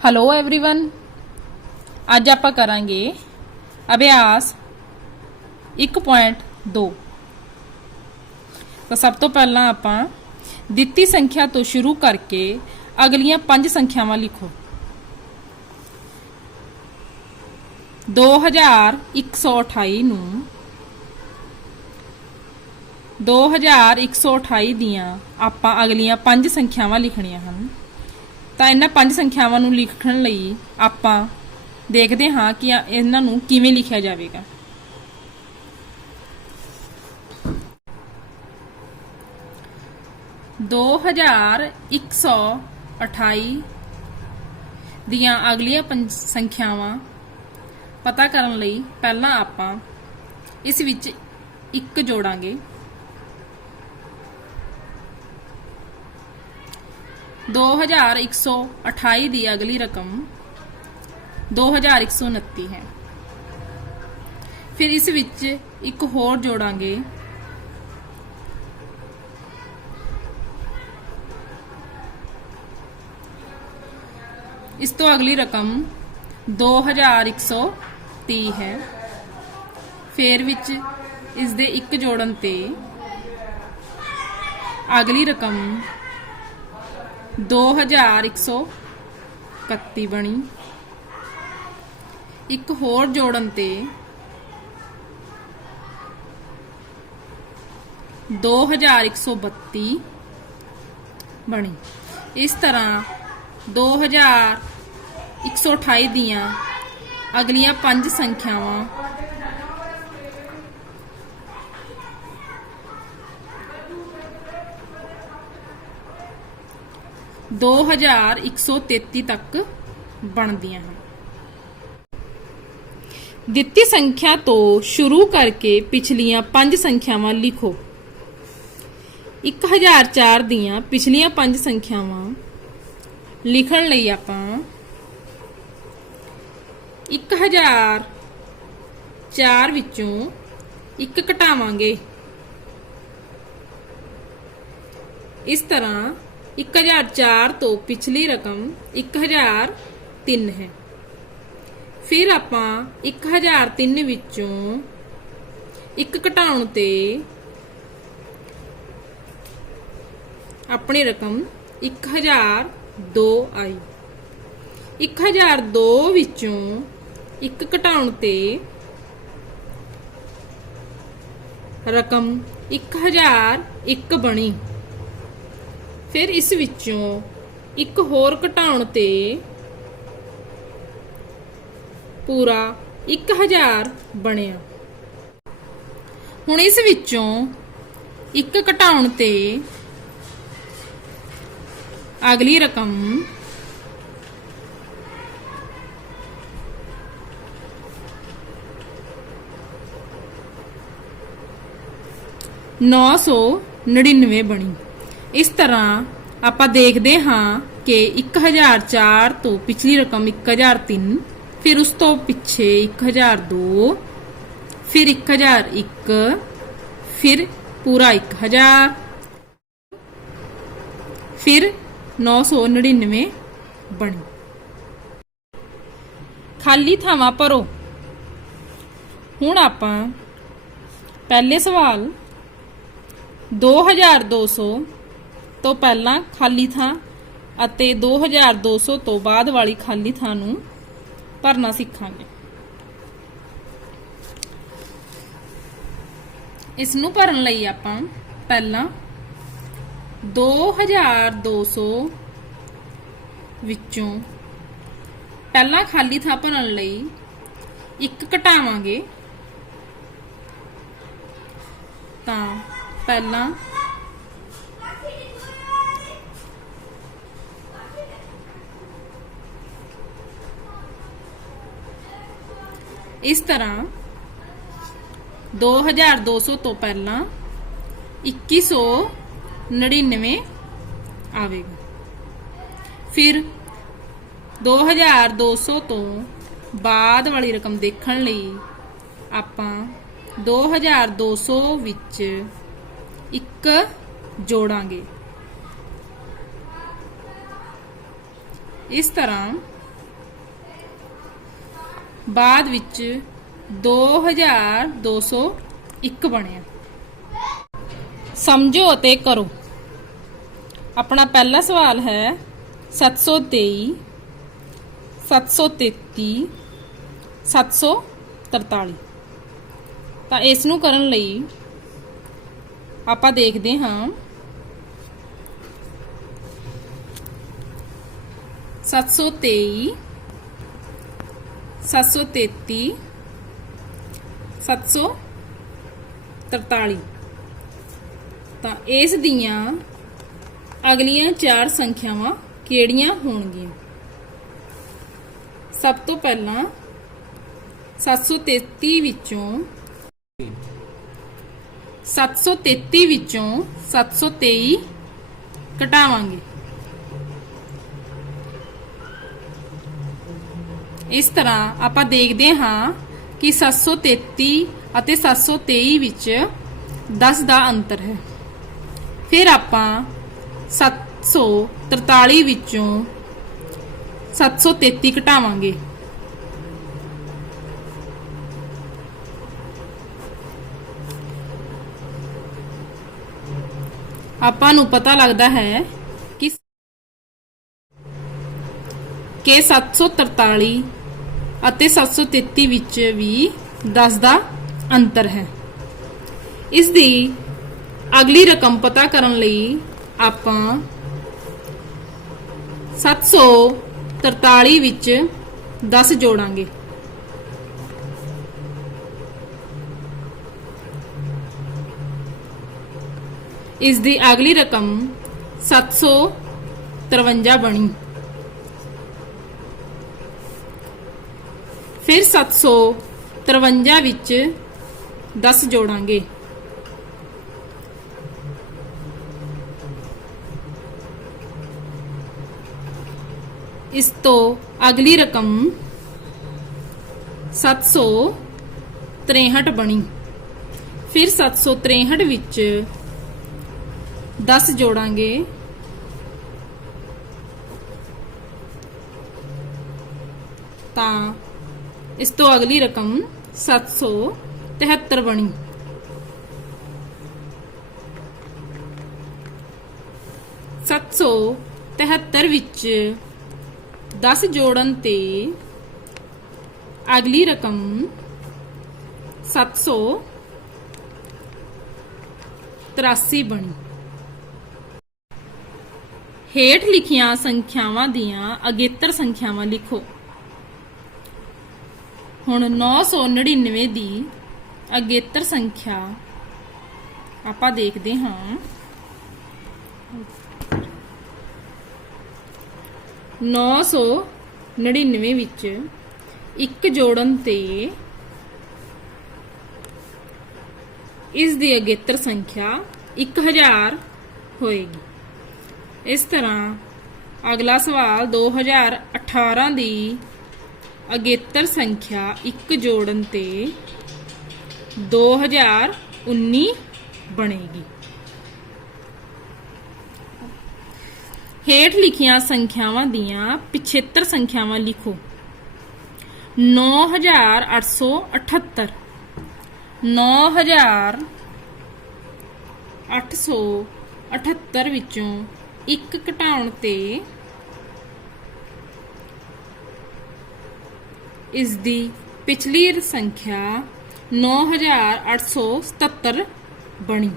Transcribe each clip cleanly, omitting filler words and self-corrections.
Hello everyone, ਅੱਜ ਆਪਾਂ ਕਰਾਂਗੇ ਅਭਿਆਸ 1.2। ਤਾਂ ਸਭ ਤੋਂ ਪਹਿਲਾਂ ਆਪਾਂ ਦਿੱਤੀ ਸੰਖਿਆ ਤੋਂ ਸ਼ੁਰੂ ਕਰਕੇ ਅਗਲੀਆਂ 5 ਸੰਖਿਆਵਾਂ ਲਿਖੋ। 2128 ਨੂੰ 2128 ਦੀਆਂ ਆਪਾਂ ਅਗਲੀਆਂ 5 ਸੰਖਿਆਵਾਂ ਲਿਖਣੀਆਂ ਹਨ। ਤਾਂ ਇਹਨਾਂ 5 ਸੰਖਿਆਵਾਂ ਨੂੰ ਲਿਖਣ ਲਈ ਆਪਾਂ ਦੇਖਦੇ ਹਾਂ ਕਿ ਇਹਨਾਂ ਨੂੰ ਕਿਵੇਂ ਲਿਖਿਆ ਜਾਵੇਗਾ। ਦੋ 2128 ਦੀਆਂ ਅਗਲੀਆਂ 5 ਸੰਖਿਆਵਾਂ ਪਤਾ ਕਰਨ ਲਈ ਪਹਿਲਾਂ ਆਪਾਂ ਇਸ ਵਿੱਚ 1 ਜੋੜਾਂਗੇ। 2128 ਦੀ ਅਗਲੀ ਰਕਮ 2129 है। फिर इस विच एक होर जोड़ांगे। इस तो अगली रकम 2130 है। फिर विच इस दे एक जोड़न ते अगली रकम 2131 बनी। एक होर जोड़न ते 2132 बनी। इस तरह 2128 दियां अगलियां 5 संख्यावां 2133 तक बनदियां हैं। ਦਿੱਤੀ ਸੰਖਿਆ ਤੋਂ ਸ਼ੁਰੂ ਕਰਕੇ ਪਿਛਲੀਆਂ 5 ਸੰਖਿਆਵਾਂ ਲਿਖੋ। 1004 ਦੀਆਂ ਪਿਛਲੀਆਂ 5 ਸੰਖਿਆਵਾਂ ਲਿਖਣ ਲਈ ਆਪਾਂ 1004 ਵਿੱਚੋਂ 1 ਘਟਾਵਾਂਗੇ। ਇਸ ਤਰ੍ਹਾਂ 1004 ਤੋਂ ਪਿਛਲੀ ਰਕਮ 1003 है। फिर ਆਪਾਂ 1003 ਵਿੱਚੋਂ 1 ਘਟਾਉਣ ਤੇ ਆਪਣੀ ਰਕਮ 1002 ਆਈ। 1002 ਵਿੱਚੋਂ 1 ਘਟਾਉਣ ਤੇ ਰਕਮ 1001 ਬਣੀ। ਫਿਰ ਇਸ ਵਿੱਚੋਂ 1 ਹੋਰ ਘਟਾਉਣ ਤੇ पूरा 1000 ਬਣਿਆ। ਹੁਣ ਇਸ ਵਿੱਚੋਂ 1 ਘਟਾਉਣ ਤੇ ਅਗਲੀ ਰਕਮ 999 ਬਣੀ। ਇਸ ਤਰ੍ਹਾਂ ਆਪਾਂ ਦੇਖਦੇ ਹਾਂ ਕਿ 1004 ਤੋਂ ਪਿਛਲੀ ਰਕਮ 1003, फिर उस तो पिछे 1002, फिर 1001, फिर पूरा 1000, फिर 999 बनी। खाली थावां भरो। हुण आपां पहले सवाल 2200 तो पहला खाली थां अते 2200 तो बाद वाली खाली थां नूं भरना सीखांगे। इसनूं भरन लई आपां पहला 2200 विचों पहला खाली थां भरन लई 1 घटावांगे। तां पहला इस तरह 2200 तो पहला 2199 आवेगा। फिर 2200 तो बाद वाली रकम देखने लई आपां 2200 विच 1 जोड़ांगे। इस तरह ਬਾਅਦ ਵਿੱਚ 2201 ਬਣਿਆ। ਸਮਝੋ ਅਤੇ ਕਰੋ। ਆਪਣਾ ਪਹਿਲਾ ਸਵਾਲ ਹੈ 723 733 743। ਤਾਂ ਇਸ ਨੂੰ ਕਰਨ ਲਈ ਆਪਾਂ ਦੇਖਦੇ ਹਾਂ 723 733 743। ਤਾਂ ਇਸ ਦੀਆਂ ਅਗਲੀਆਂ 4 ਸੰਖਿਆਵਾਂ ਕਿਹੜੀਆਂ ਹੋਣਗੀਆਂ? ਸਭ ਤੋਂ ਪਹਿਲਾਂ 733 ਵਿੱਚੋਂ 723 ਘਟਾਵਾਂਗੇ। ਇਸ ਤਰ੍ਹਾਂ ਆਪਾਂ ਦੇਖਦੇ ਹਾਂ ਕਿ 733 ਅਤੇ 723 ਵਿੱਚ 10 ਦਾ ਅੰਤਰ ਹੈ। ਫਿਰ ਆਪਾਂ 743 ਵਿੱਚੋਂ 733 ਘਟਾਵਾਂਗੇ। ਆਪਾਂ ਨੂੰ ਪਤਾ ਲੱਗਦਾ ਹੈ ਕਿ 743 ਅਤੇ 733 ਵਿੱਚ ਵੀ 10 ਦਾ ਅੰਤਰ ਹੈ। ਇਸ ਦੀ ਅਗਲੀ ਰਕਮ ਪਤਾ ਕਰਨ ਲਈ ਆਪਾਂ 743 ਵਿੱਚ 10 ਜੋੜਾਂਗੇ। ਇਸ ਦੀ ਅਗਲੀ ਰਕਮ 753 ਬਣੀ। ਫਿਰ 753 ਵਿੱਚ 10 ਜੋੜਾਂਗੇ। ਇਸ ਤੋਂ ਅਗਲੀ ਰਕਮ 763 ਬਣੀ। ਫਿਰ 763 ਵਿੱਚ 10 ਜੋੜਾਂਗੇ। ਤਾਂ ਇਸ ਤੋਂ ਅਗਲੀ ਰਕਮ 773 ਬਣੀ। ਸੱਤ 773 ਵਿੱਚ 10 ਜੋੜਨ ਤੇ ਅਗਲੀ ਰਕਮ 783 ਬਣੀ। ਹੇਠ ਲਿਖੀਆਂ ਸੰਖਿਆਵਾਂ ਦੀਆਂ ਅਗੇਤਰ ਸੰਖਿਆਵਾਂ ਲਿਖੋ। ਹੁਣ 999 ਦੀ ਅਗੇਤਰ ਸੰਖਿਆ ਆਪਾਂ ਦੇਖਦੇ ਹਾਂ। 999 ਵਿੱਚ 1 ਜੋੜਨ ਤੇ ਇਸ ਦੀ ਅਗੇਤਰ ਸੰਖਿਆ 1000 ਹੋਏਗੀ। ਇਸ ਤਰ੍ਹਾਂ ਅਗਲਾ ਸਵਾਲ 2018 ਦੀ ਅਗੇਤਰ ਸੰਖਿਆ 1 ਜੋੜਨ ਤੇ 2019 ਬਣੇਗੀ। ਹੇਠ ਲਿਖੀਆਂ ਸੰਖਿਆਵਾਂ ਦੀਆਂ ਪਿਛੇਤਰ ਸੰਖਿਆਵਾਂ ਲਿਖੋ। 9878 9878 ਵਿੱਚੋਂ 1 ਘਟਾਉਣ ਤੇ ਇਸ ਦੀ ਪਿਛਲੀ ਸੰਖਿਆ 9877 ਬਣੀ।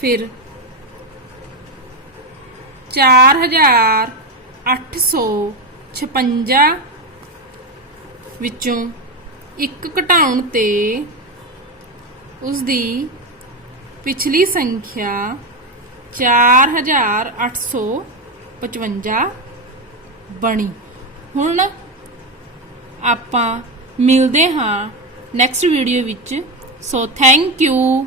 ਫਿਰ 4856 ਵਿੱਚੋਂ 1 ਘਟਾਉਣ ਤੇ ਉਸ ਦੀ ਪਿਛਲੀ ਸੰਖਿਆ 4855 ਬਣੀ। ਹੁਣ ਆਪਾਂ ਮਿਲਦੇ ਹਾਂ ਨੈਕਸਟ ਵੀਡੀਓ ਵਿੱਚ। So thank you.